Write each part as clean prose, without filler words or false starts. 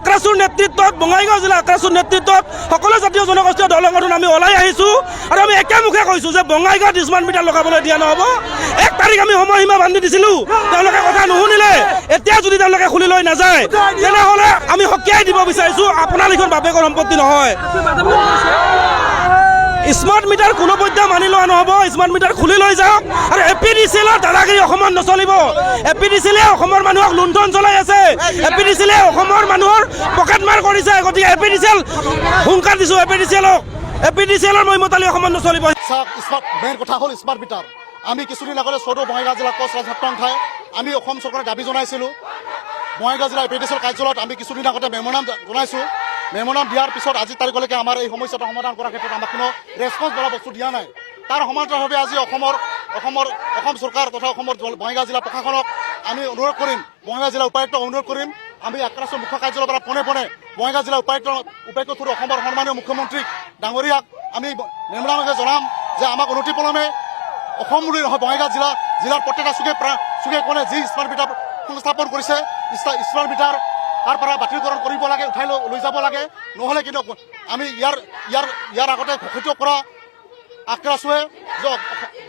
আক্ৰাছুৰ নেতৃত্বত বঙাইগাঁও জিলা আক্ৰাছুৰ নেতৃত্বত সকলো জাতীয় জনগোষ্ঠীয় দল সংগঠন আমি ওলাই আহিছোঁ আৰু আমি একেমুখে কৈছোঁ যে বঙাইগাঁৱত স্মাৰ্ট মিটাৰ লগাবলৈ দিয়া নহ'ব। 1 তাৰিখ আমি সময়সীমা বান্ধি দিছিলোঁ, তেওঁলোকে কথা নুশুনিলে। এতিয়া যদি তেওঁলোকে খুলি লৈ নাযায় তেনেহ'লে আমি সকীয়াই দিব বিচাৰিছোঁ, আপোনালোকৰ বাপেকৰ সম্পত্তি নহয়। স্মাৰ্ট মিটাৰ কোনো পৰ্যায় মানি লোৱা নহ'ব। স্মাৰ্ট মিটাৰ খুলি লৈ যাওক আৰু APDCLৰ দাদাগিৰি অসমত নচলিব। APDCLে অসমৰ মানুহক লুণ্ঠন চলাই আছে। APDCLে অসমৰ মানুহৰ পকেটমাৰ কৰিছে। গতিকে APDCL হুংকাৰ দিছোঁ, APDCLৰ মৈমতালি অসমত নচলিব। মেইন কথা হ'ল স্মাৰ্ট মিটাৰ। আমি কিছুদিন আগতে চৌধুৰী বঙাইগাঁও জিলা কচ ৰাজহাট ঠাই আমি অসম চৰকাৰে দাবী জনাইছিলোঁ। বঙাইগাঁও জিলা APDCL কাৰ্যালয়ত আমি কিছুদিন আগতে মেম'ৰাণ্ডাম জনাইছোঁ। মেম'ৰাণ্ডাম দিয়াৰ পিছত আজিৰ তাৰিখলৈকে আমাৰ এই সমস্যাটো সমাধান কৰাৰ ক্ষেত্ৰত আমাক কোনো ৰেছপন্স বোলা বস্তু দিয়া নাই। তাৰ সমান্তৰালভাৱে আজি অসম চৰকাৰ তথা অসমৰ বঙাইগাঁও জিলা প্ৰশাসনক আমি অনুৰোধ কৰিম, বঙাইগাঁও জিলা উপায়ুক্তক অনুৰোধ কৰিম, আমি আক্ৰাছুৰ মুখ্য কাৰ্যালয়ৰ পৰা পোনে বঙাইগাঁও জিলা উপায়ুক্ত থ্ৰু অসমৰ সন্মানীয় মুখ্যমন্ত্ৰীক ডাঙৰীয়াক আমি মেম'ৰাণ্ডামে জনাম যে আমাক অনতিপলমে অসম বুলি নহয় বঙাইগাঁও জিলাৰ প্ৰত্যেকটা চুকে কোণে যি স্মাৰ্ট মিটাৰ সংস্থাপন কৰিছে স্মাৰ্ট মিটাৰ তাৰ পৰা বাতিলকৰণ কৰিব লাগে, উঠাই লৈ যাব লাগে। নহ'লে কিন্তু আমি ইয়াৰ আগতে ঘোষিত কৰা আক্ৰাছুৱে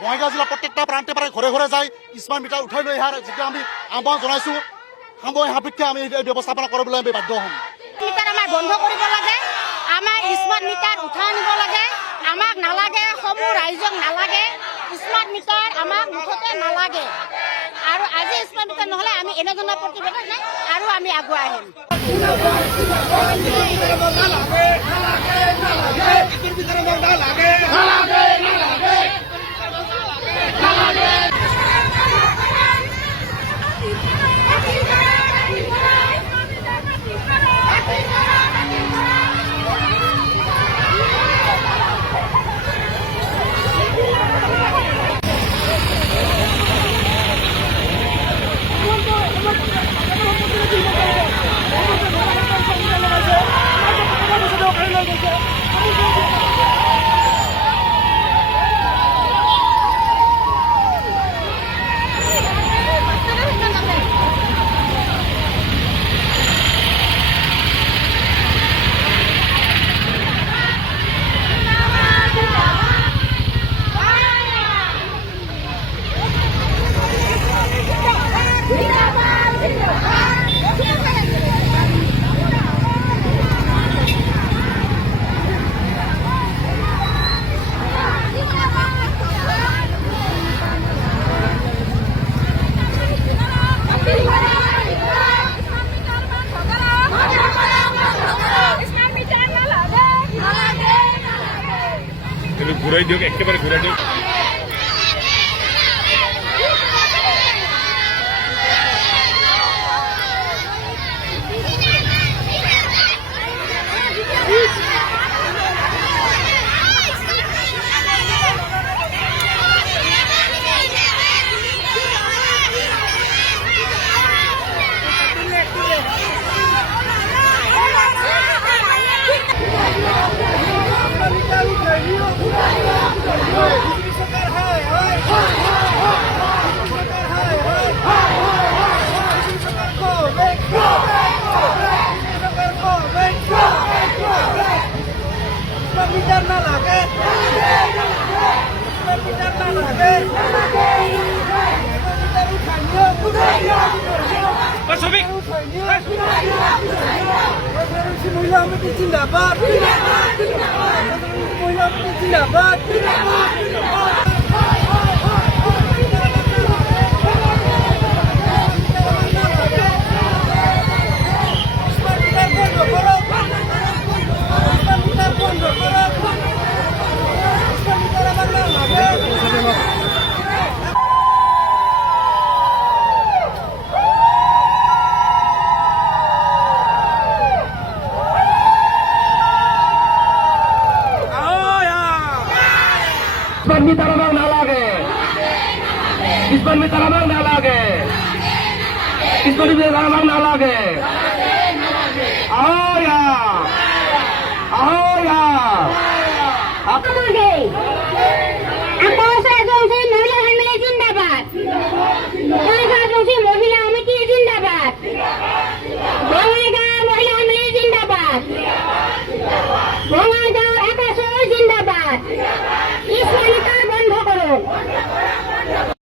বঙাইগাঁও জিলাৰ প্ৰত্যেকটা প্ৰান্তে ঘৰে ঘৰে যায় স্মাৰ্ট মিটাৰ উঠাই লৈ অহাৰ যেতিয়া আমি আহ্বান জনাইছোঁ, সময় সাপেক্ষে আমি এই ব্যৱস্থাপনা কৰিবলৈ আমি বাধ্য হ'ম। মিটাৰ আমাৰ বন্ধ কৰিব লাগে, আমাৰ স্মাৰ্ট মিটাৰ উঠাই আনিব লাগে। আমাক নালাগে, সমূহ ৰাইজক নালাগে স্মাৰ্ট মিটাৰ, আমাক মুঠতে নালাগে। আৰু আজি স্মাৰ্ট মিটাৰ নহ'লে আমি এনেধৰণৰ প্ৰতিবাদ নাই আৰু আমি আগুৱাই আহিম। ঘুরাই দিও, একেবারে ঘুরাই দিও। স্মার্ট মিটার আমাক নালাগে, স্মার্ট মিটার আমাক নালাগে, স্মার্ট মিটার আমাক নালাগে। আহোয়া আহোয়া